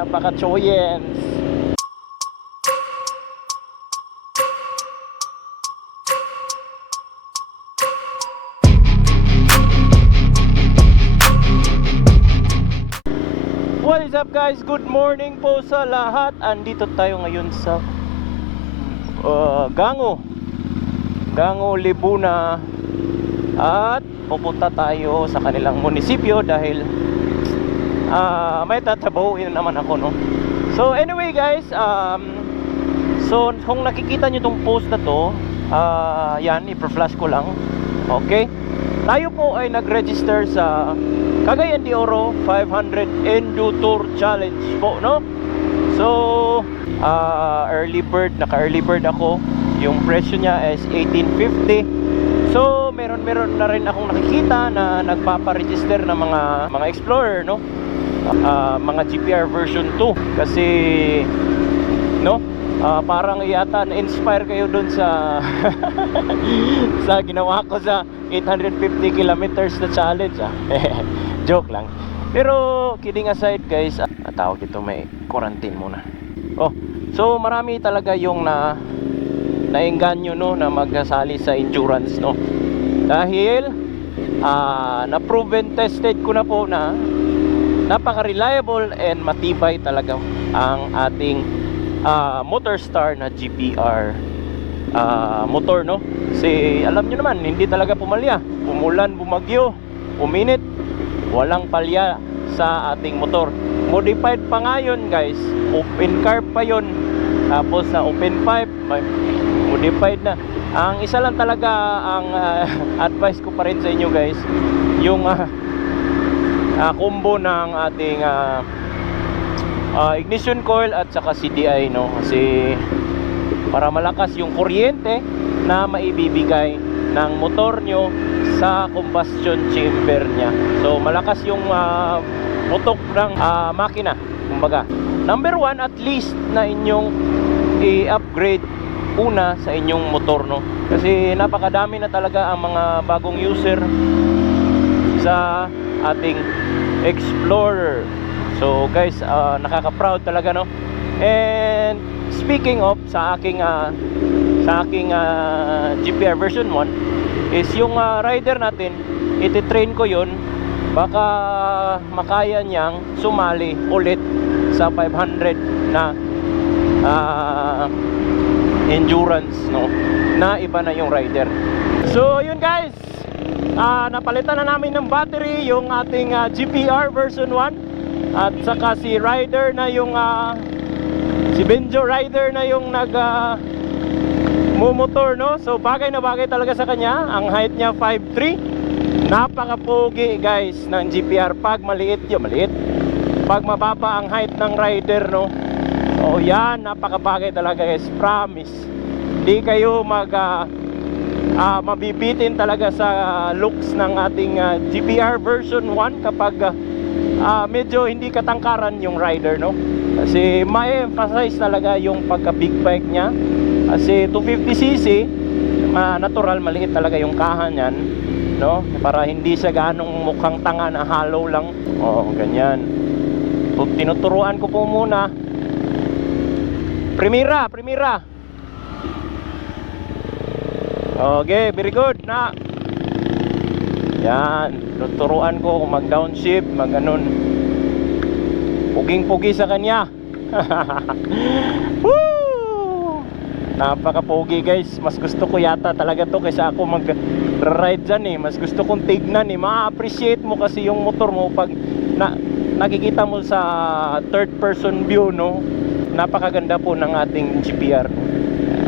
napaka-choyens. What is up guys? Good morning po sa lahat. Andito tayo ngayon sa uh, Gango. Gango, Libuna. At pupunta tayo sa kanilang munisipyo dahil ah may tatabaw naman ako no. So anyway guys, um, so kung nakikita nyo tong post na to, ah yan, i-flash ko lang. Okay? Tayo po ay nag-register sa Cagayan de Oro 500 Endo Tour Challenge po, no? So, ah, early bird, naka-early bird ako. Yung presyo niya is 1850. So, meron-meron na rin akong nakikita na nagpapa-register ng mga mga explorer, no? Ah, mga GPR version 2 kasi no? Ah, parang yata na-inspire kayo dun sa sa ginawa ko sa 850 kilometers na challenge ah. Joke lang. Pero kidding aside guys, ah, tawag ito may quarantine muna. Oh, so marami talaga yung na naengganyo no na magkasali sa endurance no. Dahil ah na proven tested ko na po na napaka-reliable and matibay talaga ang ating ah, motor star na GPR ah, motor no? Kasi alam nyo naman hindi talaga pumalya. Umulan bumagyo uminit walang palya sa ating motor. Modified pa nga yun guys. Open carb pa yun. Tapos sa open pipe modified na. Ang isa lang talaga ang ah, advice ko pa rin sa inyo guys. Yung ah, ah, combo ng ating ah, ah, ignition coil at saka CDI no? Kasi para malakas yung kuryente na maibibigay ng motor nyo sa combustion chamber niya. So malakas yung ah, putok ng ah, makina kumbaga. Number one at least na inyong i-upgrade una sa inyong motor no? Kasi napakadami na talaga ang mga bagong user sa ating Explorer. So guys, ah, nakaka-proud talaga no. And speaking of sa aking ah, sa aking ah, GPR version 1 is yung ah, rider natin, iti-train ko 'yon baka makaya niyang sumali ulit sa 500 na ah, endurance no na iba na yung rider. So yun guys, Ah, napalitan na namin ng battery yung ating ah, GPR version 1 at saka si Rider na yung ah, si Benjo Rider na yung nag ah, mumotor no? So bagay na bagay talaga sa kanya. Ang height niya 5'3 napakapogi guys ng GPR pag maliit yun maliit. Pag mababa ang height ng rider no? So yan napakabagay talaga guys. Promise. Di kayo mag ah, ah, mabibitin talaga sa looks ng ating ah, GPR version 1 kapag ah, medyo hindi katangkaran yung rider no? Kasi ma-emphasize talaga yung pagka big bike niya. Kasi 250cc ah, natural maliit talaga yung kahan yan no? Para hindi siya ganong mukhang tanga na hollow lang. Oh ganyan. So, tinuturuan ko po muna. Primera, Primera Okay, very good na. Yan, tuturuan ko kung mag-downshift, mag ganun. Puging-pugi sa kanya. Woo! Napaka-pogi guys. Mas gusto ko yata talaga to kaysa ako mag-ride dyan eh. Mas gusto kong tignan eh. Ma-appreciate mo kasi yung motor mo pag na, nakikita mo sa third person view no. Napakaganda po ng ating GPR.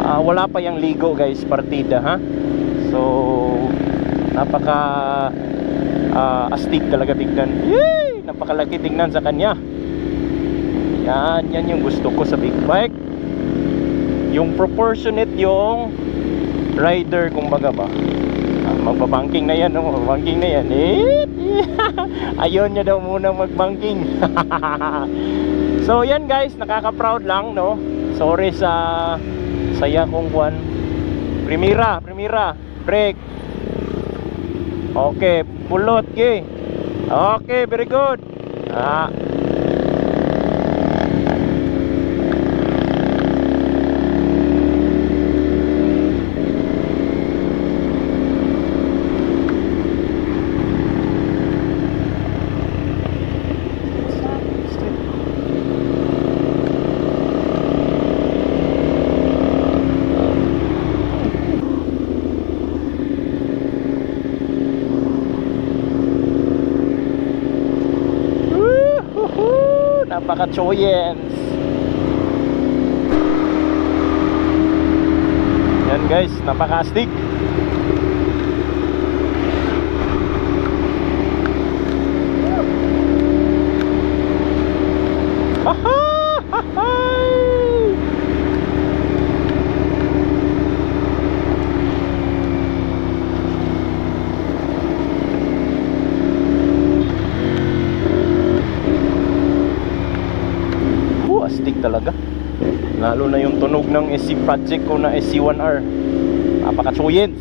Ah, wala pa yung ligo guys partida ha? So napaka ah, astig talaga tignan. Yay! napakalaki tignan sa kanya. Yan yan yung gusto ko sa big bike. Yung proportionate yung rider kumbaga ba? Ah, magbabanking na yan no? magbabanking na yan. Eh ayun niya daw muna magbanking. So yan guys nakaka proud lang no? Sorry sa saya kong kwan primera primera. Break. Okay pulot ke okay very good. Ah napaka-choyens. Yan guys, napaka-astig. Ahay! Oh, astig talaga. Lalo na yung tunog ng SC project ko na SC1R. Napaka-choyens.